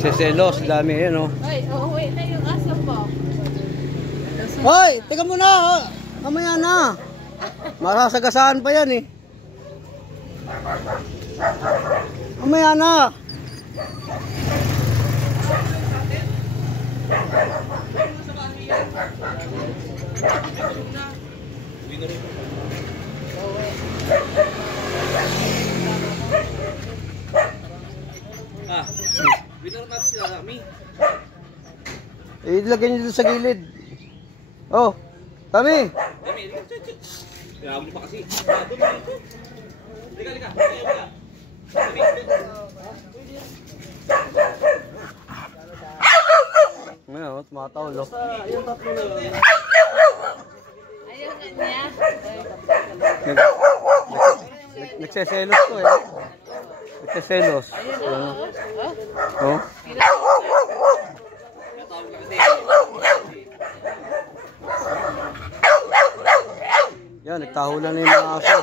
Nagsiselos, dami yan, oh. Ay, uuwi na yung aso po. Hoy, teka muna, oh. Mamaya na. Masasagasaan pa yan, eh. Mamaya na. Ah, binaro natin sila kami. Ilagay nyo dito sa gilid. Oh, kami. Kami, grabe pa kasi. Lika. Ngayon, oh, tumatawal, oh. Yung tatlo na yun. Ayaw nga niya. Nagseselos to, eh. Nagseselos. Oh. Yan, nagtahulan na yung mga aso.